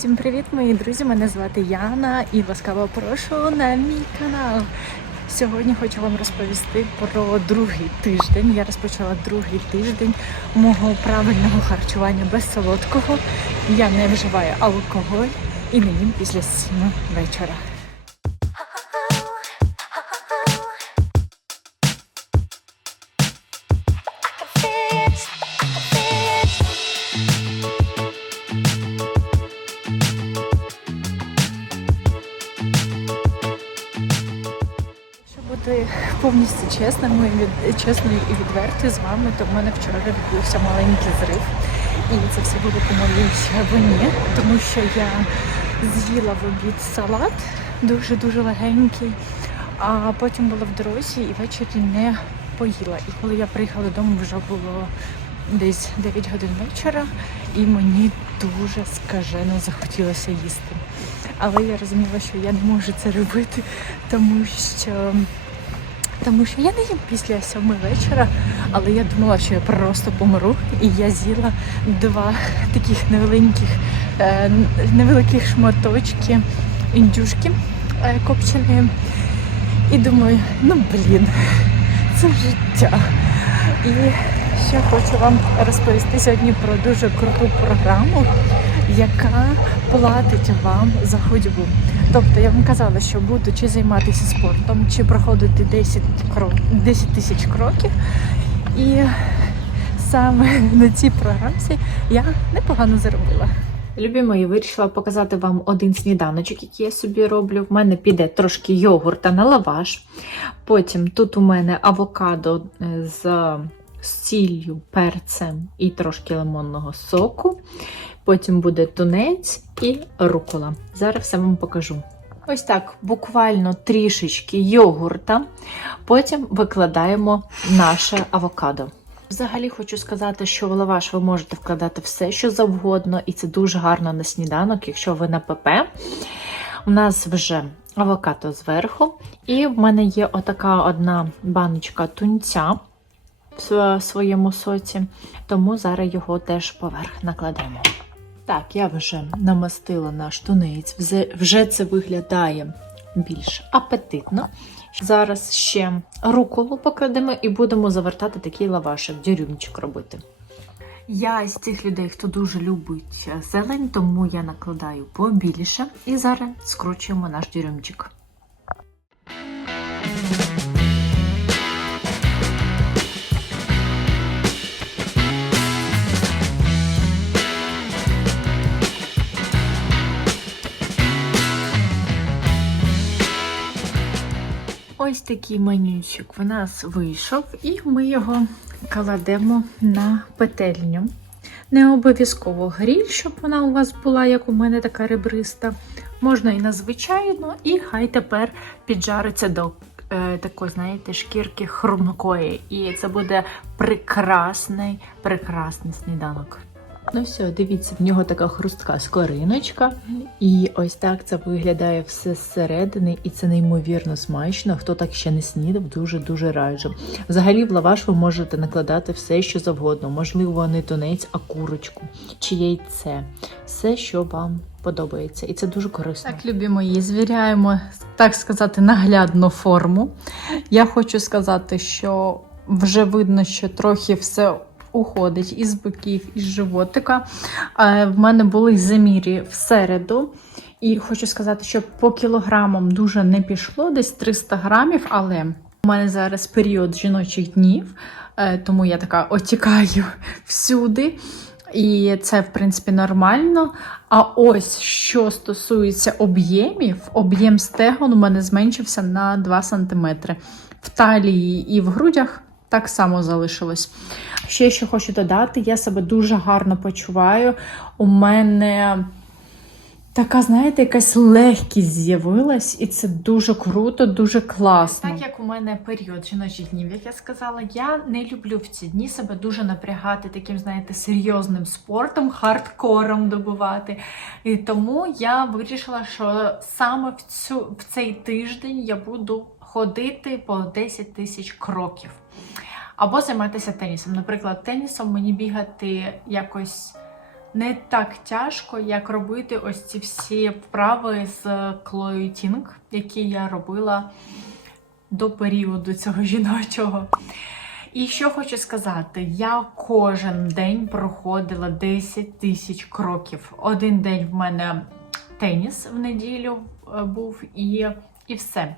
Всім привіт, мої друзі! Мене звати Яна і ласкаво прошу на мій канал. Сьогодні хочу вам розповісти про другий тиждень. Я розпочала другий тиждень мого правильного харчування без солодкого. Я не вживаю алкоголь і не їм після сіми вечора. Бути повністю від чесною і відвертою з вами, то в мене вчора відбувся маленький зрив. І це все буде по моїй вині, тому що я з'їла в обід салат дуже-дуже легенький, а потім була в дорозі і ввечері не поїла. І коли я приїхала додому, вже було десь 9 годин вечора, і мені дуже скажено захотілося їсти. Але я розуміла, що я не можу це робити, тому що тому що я не їм після сьоми вечора, але я думала, що я просто помру. І я з'їла два таких невеленьких, е, невеликих шматочки індюшки е, копченої. І думаю, ну блін, це життя. І ще хочу вам розповісти сьогодні про дуже круту програму, яка платить вам за ходьбу. Тобто я вам казала, що буду чи займатися спортом, чи проходити 10 крок, 10 тисяч кроків. І саме на цій програмці я непогано заробила. Любі мої, вирішила показати вам один сніданочок, який я собі роблю. В мене піде трошки йогурта на лаваш. Потім тут у мене авокадо е, з сіллю, перцем і трошки лимонного соку. Потім буде тунець і рукола. Зараз все вам покажу. Ось так, буквально трішечки йогурта. Потім викладаємо наше авокадо. Взагалі хочу сказати, що в лаваш ви можете вкладати все, що завгодно, і це дуже гарно на сніданок, якщо ви на ПП. У нас вже авокадо зверху, і в мене є отака одна баночка тунця в своєму соці, тому зараз його теж поверх накладемо. Так, я вже намастила наш тунець, вже- це виглядає більш апетитно. Зараз ще руколу покладемо і будемо завертати такий лавашик, дюрюмчик робити. Я з тих людей, хто дуже любить зелень, тому я накладаю побільше і зараз скручуємо наш дюрюмчик. Ось такий менючок в нас вийшов, і ми його кладемо на петельню. Не обов'язково гріль, щоб вона у вас була, як у мене така ребриста. Можна і на звичайну, і хай тепер піджариться до е, такої, знаєте, шкірки хрумкої. І це буде прекрасний, прекрасний сніданок. Ну все, дивіться, в нього така хрустка скориночка. І ось так це виглядає все зсередини, і це неймовірно смачно. Хто так ще не снідав, дуже-дуже раджу. Взагалі, в лаваш ви можете накладати все, що завгодно. Можливо, не тунець, а курочку чи яйце. Все, що вам подобається. І це дуже корисно. Так, любі мої, звіряємо, так сказати, наглядну форму. Я хочу сказати, що вже видно, що трохи все уходить із боків, із животика. Е, В мене були замірі в середу. І хочу сказати, що по кілограмам дуже не пішло, десь 300 грамів, але у мене зараз період жіночих днів, е, тому я така отікаю всюди. І це, в принципі, нормально. А ось що стосується об'ємів, об'єм стегон у мене зменшився на 2 см. В талії і в грудях так само залишилось. Ще що хочу додати, я себе дуже гарно почуваю. У мене така, знаєте, якась легкість з'явилась, і це дуже круто, дуже класно. Так як у мене період жіночих днів, як я сказала, я не люблю в ці дні себе дуже напрягати таким, знаєте, серйозним спортом, хардкором добувати. І тому я вирішила, що саме в, цю, в цей тиждень я буду ходити по 10 тисяч кроків. Або займатися тенісом. Наприклад, тенісом мені бігати якось не так тяжко, як робити ось ці всі вправи з клоютінг, які я робила до періоду цього жіночого. І що хочу сказати, я кожен день проходила 10 тисяч кроків. Один день в мене теніс в неділю е, був і, і все.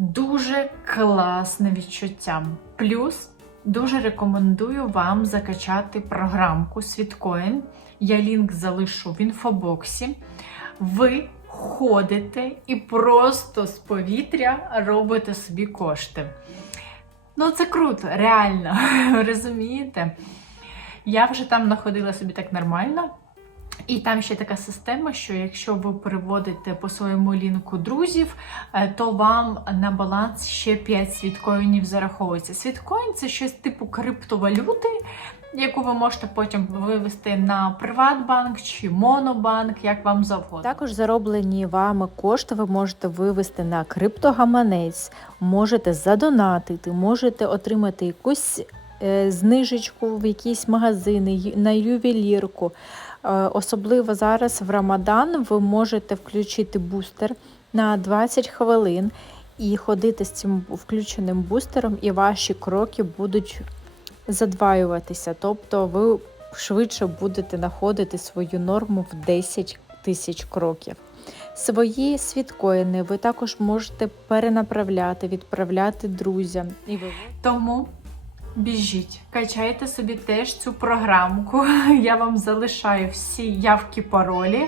Дуже класне відчуття. Плюс дуже рекомендую вам закачати програмку Світкоін. Я лінк залишу в інфобоксі. Ви ходите і просто з повітря робите собі кошти. Ну, це круто, реально, розумієте? Я вже там знаходила собі так нормально. І там ще така система, що якщо ви переводите по своєму лінку друзів, е, то вам на баланс ще 5 світкоїнів зараховується. Світкоін це щось типу криптовалюти, яку ви можете потім вивести на Приватбанк чи Монобанк, як вам завгодно. Також зароблені вами кошти ви можете вивести на криптогаманець, можете задонатити, можете отримати якусь е, знижечку в якісь магазини, на ювелірку. Е, Особливо зараз в Рамадан ви можете включити бустер на 20 хвилин і ходити з цим включеним бустером, і ваші кроки будуть задваюватися. Тобто ви швидше будете знаходити свою норму в 10 тисяч кроків. Свої світкоїни ви також можете перенаправляти, відправляти друзям. Тому біжіть, качайте собі теж цю програмку. Я вам залишаю всі явки, паролі.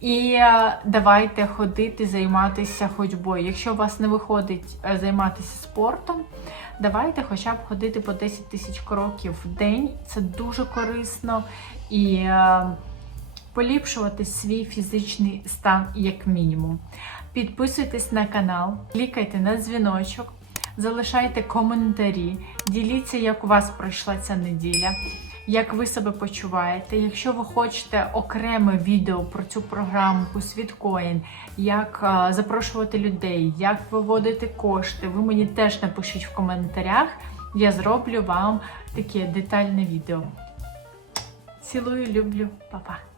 І е, давайте ходити, займатися ходьбою. Якщо у вас не виходить е, займатися спортом, давайте хоча б ходити по 10 тисяч кроків в день. Це дуже корисно і е, поліпшувати свій фізичний стан як мінімум. Підписуйтесь на канал, клікайте на дзвіночок. Залишайте коментарі, діліться, як у вас пройшла ця неділя, як ви себе почуваєте. Якщо ви хочете окреме відео про цю програму Світкоін, як е, запрошувати людей, як виводити кошти, ви мені теж напишіть в коментарях. Я зроблю вам таке детальне відео. Цілую, люблю, па-па!